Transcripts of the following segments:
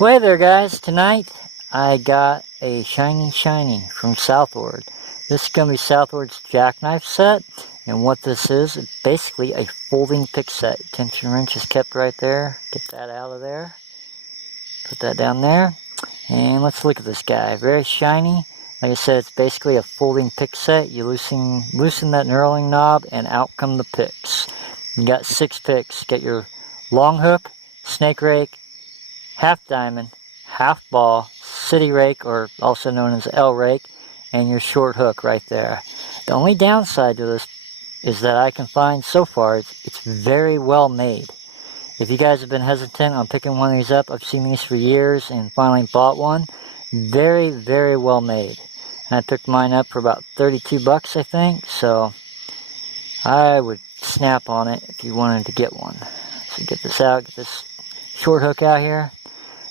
Well, hey there guys, tonight I got a shiny from Southord. This is going to be Southord's Jackknife set, and what this is basically a folding pick set. Tension wrench is kept right there. Get that out of there. Put that down there. And let's look at this guy. Very shiny. Like I said, it's basically a folding pick set. You loosen that knurling knob and out come the picks. You got 6 picks. Get your long hook, snake rake, half diamond, half ball, city rake, or also known as L rake, and your short hook right there. The only downside to this is that I can find so far, it's very well made. If you guys have been hesitant on picking one of these up, I've seen these for years and finally bought one. Very, very well made. And I picked mine up for about 32 bucks, I think, so I would snap on it if you wanted to get one. So get this out, get this short hook out here.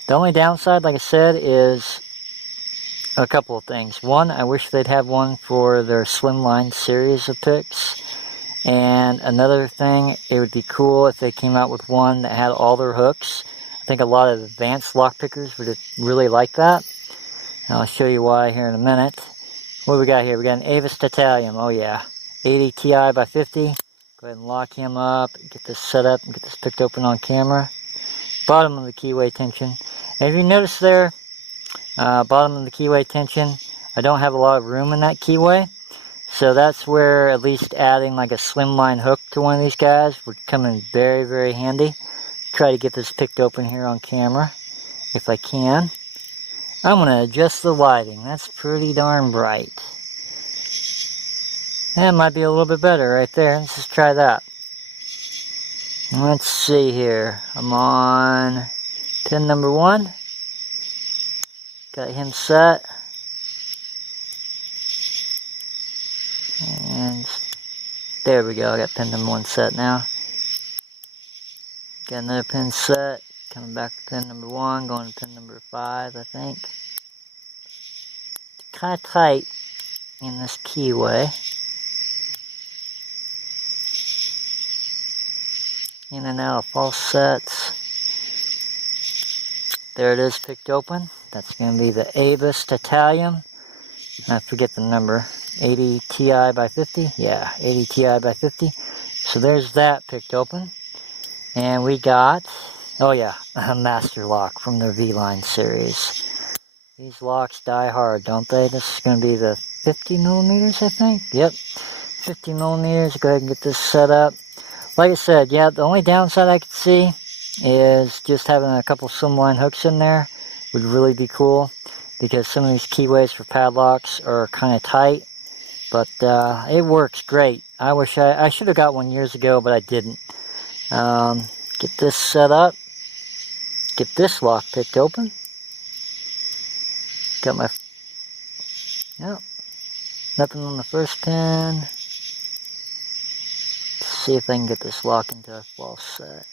The only downside, like I said, is a couple of things. One, I wish they'd have one for their slimline series of picks. And another thing, it would be cool if they came out with one that had all their hooks. I think a lot of advanced lockpickers would really like that. And I'll show you why here in a minute. What do we got here? We got an Avis Titanium. Oh yeah. 80 Ti by 50. Go ahead and lock him up. Get this set up and get this picked open on camera. Bottom of the keyway tension. And if you notice there, bottom of the keyway tension, I don't have a lot of room in that keyway. So that's where at least adding like a slimline hook to one of these guys would come in very, very handy. Try to get this picked open here on camera, if I can. I'm going to adjust the lighting. That's pretty darn bright. That might be a little bit better right there. Let's just try that. Let's see here. I'm on pin number 1. Got him set. And there we go. I got pin number 1 set now. Got another pin set. Coming back to pin number 1. Going to pin number 5, I think. Kind of tight in this keyway. In and out of false sets. There it is, picked open. That's going to be the Avis Titanium. I forget the number. 80 Ti by 50. Yeah, 80 Ti by 50. So there's that picked open. And we got, oh yeah, a master lock from their V-Line series. These locks die hard, don't they? This is going to be the 50 millimeters, I think. Yep, 50 millimeters. Go ahead and get this set up. Like I said, yeah, the only downside I could see is just having a couple slimline hooks in there would really be cool, because some of these keyways for padlocks are kind of tight, but it works great. I wish I should have got one years ago, but I didn't. Get this set up, get this lock picked open. Got my, yep, nothing on the first pin. See if I can get this lock into a false set.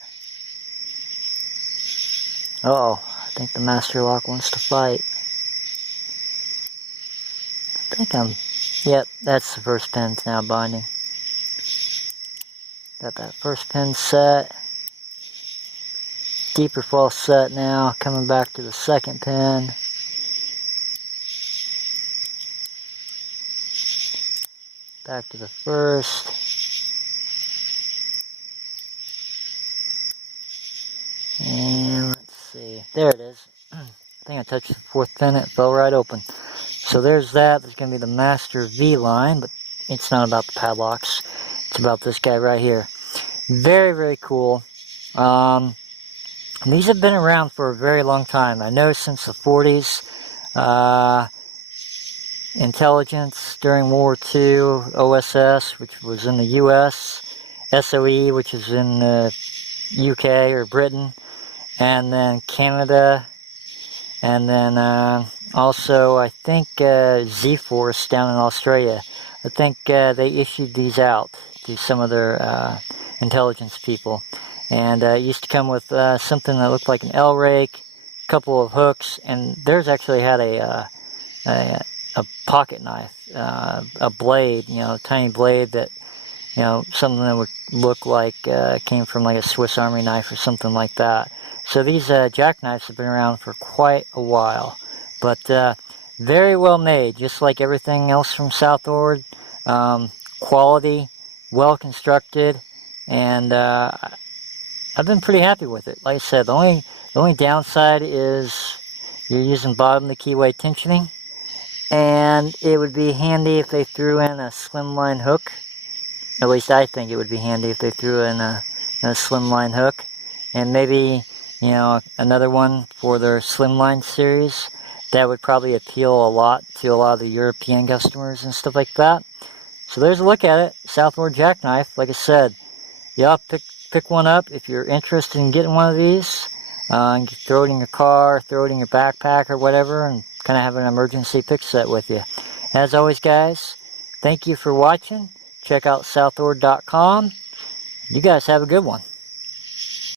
Uh-oh, I think the master lock wants to fight. I think yep, that's the first pin's now binding. Got that first pin set. Deeper false set now, coming back to the second pin. Back to the first. And let's see. There it is. I think I touched the 4th pin. It fell right open. So there's that. There's going to be the Master V-Line, but it's not about the padlocks. It's about this guy right here. Very, very cool. These have been around for a very long time. I know since the 40s. Intelligence during World War II, OSS, which was in the US, SOE, which is in the UK or Britain, and then Canada, and then also I think Z-Force down in Australia. I think they issued these out to some of their intelligence people, and it used to come with something that looked like an L rake, a couple of hooks, and theirs actually had a pocket knife, a blade, you know, a tiny blade that, you know, something that would look like came from like a Swiss Army knife or something like that. So these jackknives have been around for quite a while, but very well made, just like everything else from Southord. Quality, well constructed, and I've been pretty happy with it. Like I said, the only downside is you're using bottom of the keyway tensioning, and it would be handy if they threw in a slimline hook. At least I think it would be handy if they threw in a slimline hook, and maybe, you know, another one for their slimline series. That would probably appeal a lot to a lot of the European customers and stuff like that. So there's a look at it. Southord Jackknife. Like I said, y'all pick one up if you're interested in getting one of these. You can throw it in your car, throw it in your backpack or whatever, and kind of have an emergency pick set with you. As always, guys, thank you for watching. Check out southord.com. You guys have a good one.